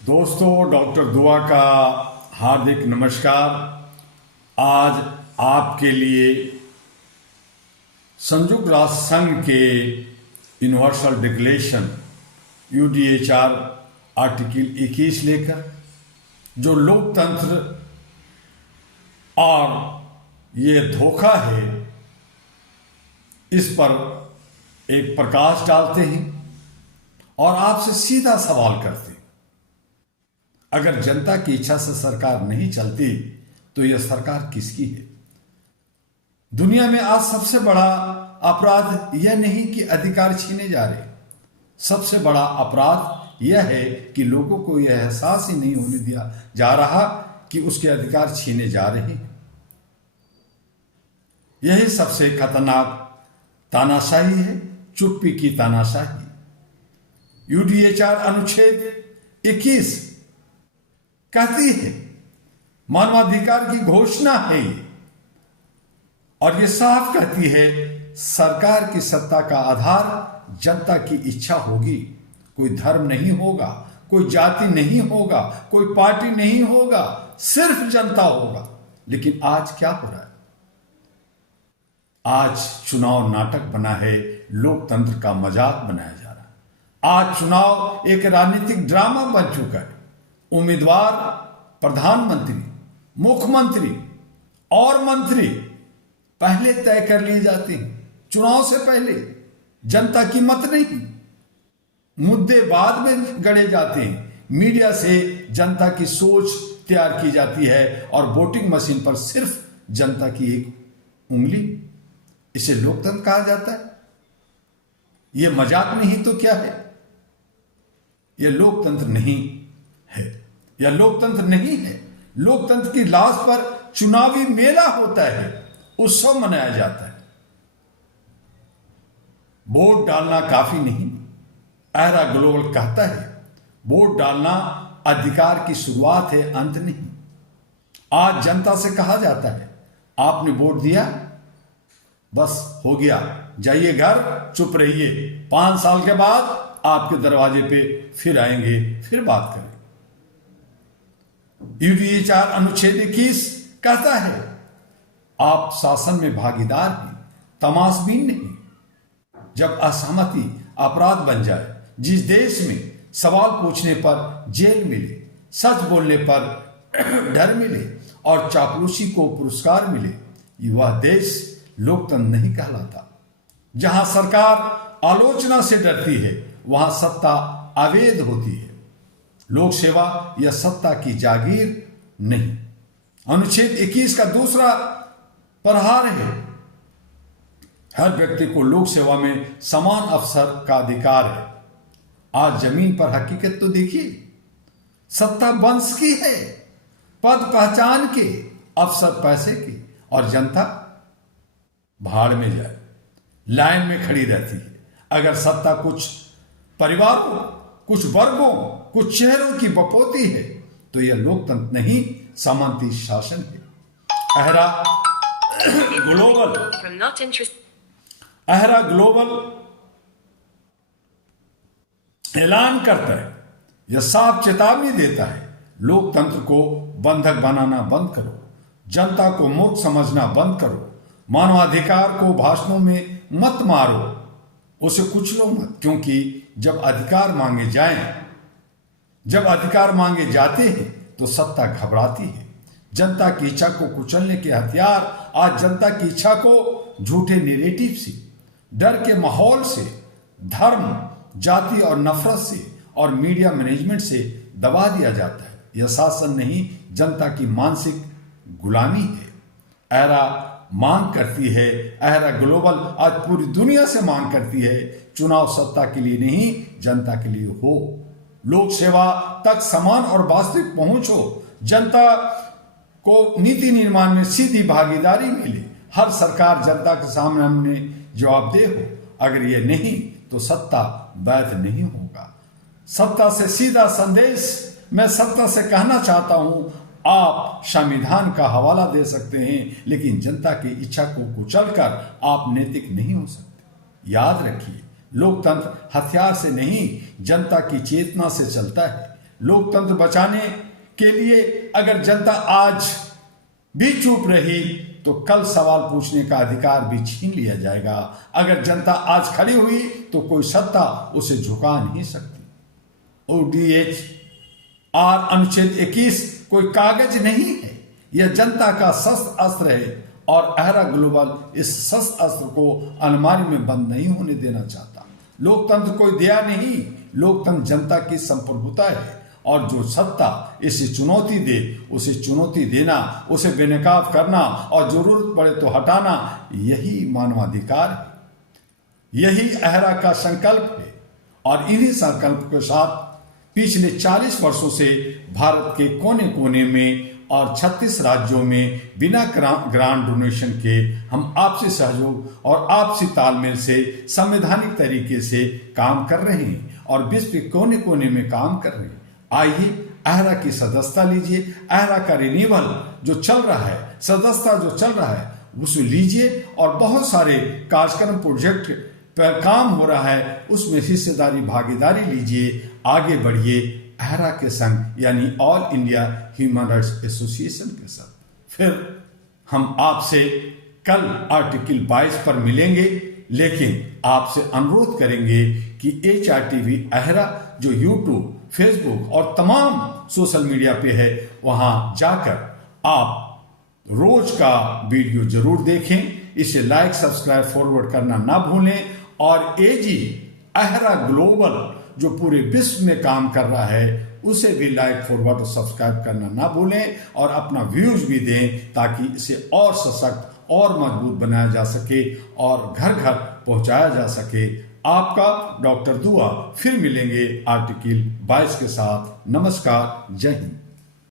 दोस्तों, डॉक्टर दुआ का हार्दिक नमस्कार। आज आपके लिए संयुक्त राष्ट्र संघ के यूनिवर्सल डिक्लेरेशन यूडीएचआर आर्टिकल 21 लेकर जो लोकतंत्र और ये धोखा है इस पर एक प्रकाश डालते हैं और आपसे सीधा सवाल करते हैं। अगर जनता की इच्छा से सरकार नहीं चलती तो यह सरकार किसकी है? दुनिया में आज सबसे बड़ा अपराध यह नहीं कि अधिकार छीने जा रहे, सबसे बड़ा अपराध यह है कि लोगों को यह एहसास ही नहीं होने दिया जा रहा कि उसके अधिकार छीने जा रहे हैं। यही सबसे खतरनाक तानाशाही है, चुप्पी की तानाशाही। यूडीएचआर अनुच्छेद 21 कहती है, मानवाधिकार की घोषणा है और ये साफ कहती है, सरकार की सत्ता का आधार जनता की इच्छा होगी। कोई धर्म नहीं होगा, कोई जाति नहीं होगा, कोई पार्टी नहीं होगा, सिर्फ जनता होगा। लेकिन आज क्या हो रहा है? आज चुनाव नाटक बना है, लोकतंत्र का मजाक बनाया जा रहा है। आज चुनाव एक राजनीतिक ड्रामा बन चुका है। उम्मीदवार प्रधानमंत्री, मुख्यमंत्री और मंत्री पहले तय कर लिए जाते हैं, चुनाव से पहले। जनता की मत नहीं, मुद्दे बाद में गढ़े जाते हैं। मीडिया से जनता की सोच तैयार की जाती है और वोटिंग मशीन पर सिर्फ जनता की एक उंगली। इसे लोकतंत्र कहा जाता है। यह मजाक नहीं तो क्या है? यह लोकतंत्र नहीं है, यह लोकतंत्र नहीं है। लोकतंत्र की लाश पर चुनावी मेला होता है, उत्सव मनाया जाता है। वोट डालना काफी नहीं। एरा ग्लोबल कहता है, वोट डालना अधिकार की शुरुआत है, अंत नहीं। आज जनता से कहा जाता है, आपने वोट दिया, बस हो गया, जाइए घर, चुप रहिए, 5 साल के बाद आपके दरवाजे पे फिर आएंगे, फिर बात करें। यूडीएचआर अनुच्छेद 21 कहता है, आप शासन में भागीदार हैं, तमाशबीन नहीं। जब असहमति अपराध बन जाए, जिस देश में सवाल पूछने पर जेल मिले, सच बोलने पर डर मिले और चापलूसी को पुरस्कार मिले, वह देश लोकतंत्र नहीं कहलाता। जहां सरकार आलोचना से डरती है, वहां सत्ता अवैध होती है। लोक सेवा या सत्ता की जागीर नहीं। अनुच्छेद 21 का दूसरा प्रहार है, हर व्यक्ति को लोक सेवा में समान अवसर का अधिकार है। आज जमीन पर हकीकत तो देखिए, सत्ता वंश की है, पद पहचान के, अवसर पैसे के, और जनता भाड़ में जाए, लाइन में खड़ी रहती है। अगर सत्ता कुछ परिवारों, कुछ वर्गों, कुछ चेहरों की बपोती है तो यह लोकतंत्र नहीं, सामंती शासन है। अहरा ग्लोबल ऐलान करता है, यह साफ चेतावनी देता है, लोकतंत्र को बंधक बनाना बंद करो, जनता को मूर्ख समझना बंद करो, मानवाधिकार को भाषणों में मत मारो, उसे कुचलो मत। क्योंकि जब अधिकार मांगे जाते हैं तो सत्ता घबराती है। जनता की इच्छा को कुचलने के हथियार आज जनता की इच्छा को झूठे नैरेटिव से, डर के माहौल से, धर्म, जाति और नफरत से और मीडिया मैनेजमेंट से दबा दिया जाता है। यह शासन नहीं, जनता की मानसिक गुलामी है। एरा मांग करती है, एरा ग्लोबल आज पूरी दुनिया से मांग करती है, चुनाव सत्ता के लिए नहीं, जनता के लिए हो। लोक सेवा तक समान और वास्तविक पहुंच हो, जनता को नीति निर्माण में सीधी भागीदारी मिले, हर सरकार जनता के सामने जवाबदेह हो। अगर ये नहीं तो सत्ता वैध नहीं होगा। सत्ता से सीधा संदेश मैं सत्ता से कहना चाहता हूं, आप संविधान का हवाला दे सकते हैं, लेकिन जनता की इच्छा को कुचलकर आप नैतिक नहीं हो सकते। याद रखिए, लोकतंत्र हथियार से नहीं, जनता की चेतना से चलता है। लोकतंत्र बचाने के लिए अगर जनता आज भी चुप रही तो कल सवाल पूछने का अधिकार भी छीन लिया जाएगा। अगर जनता आज खड़ी हुई तो कोई सत्ता उसे झुका नहीं सकती। ODH अनुच्छेद 21 कोई कागज नहीं है, यह जनता का शस्त्र अस्त्र है और अहरा ग्लोबल इस शस्त्र अस्त्र को अलमारी में बंद नहीं होने देना चाहता। लोकतंत्र कोई दया नहीं, लोकतंत्र जनता की संप्रभुता है और जो सत्ता इसे चुनौती दे उसे चुनौती देना, उसे बेनकाब करना और जरूरत पड़े तो हटाना, यही मानवाधिकार है, यही अहरा का संकल्प है। और इन्हीं संकल्प के साथ पिछले 40 वर्षों से भारत के कोने कोने में और 36 राज्यों में बिना ग्रांट डोनेशन के हम आपसी सहयोग और आपसी तालमेल से संवैधानिक तरीके से काम कर रहे हैं और विश्व के कोने कोने में काम कर रहे हैं। आइए अहरा की सदस्यता लीजिए, अहरा का रिन्यूअल जो चल रहा है, सदस्यता जो चल रहा है उसे लीजिए और बहुत सारे कार्यक्रम प्रोजेक्ट पर काम हो रहा है उसमें हिस्सेदारी भागीदारी लीजिए, आगे बढ़िए अहरा के संग यानी all India human rights association के साथ। फिर हम आपसे कल आर्टिकल 22 पर मिलेंगे, लेकिन आपसे अनुरोध करेंगे कि HRTV अहरा जो YouTube, फेसबुक और तमाम सोशल मीडिया पे है वहां जाकर आप रोज का वीडियो जरूर देखें, इसे लाइक सब्सक्राइब फॉरवर्ड करना ना भूलें और AG अहरा ग्लोबल जो पूरे विश्व में काम कर रहा है उसे भी लाइक फॉरवर्ड और सब्सक्राइब करना ना भूलें और अपना व्यूज भी दें ताकि इसे और सशक्त और मजबूत बनाया जा सके और घर घर पहुंचाया जा सके। आपका डॉक्टर दुआ। फिर मिलेंगे आर्टिकल 22 के साथ। नमस्कार, जय हिंद।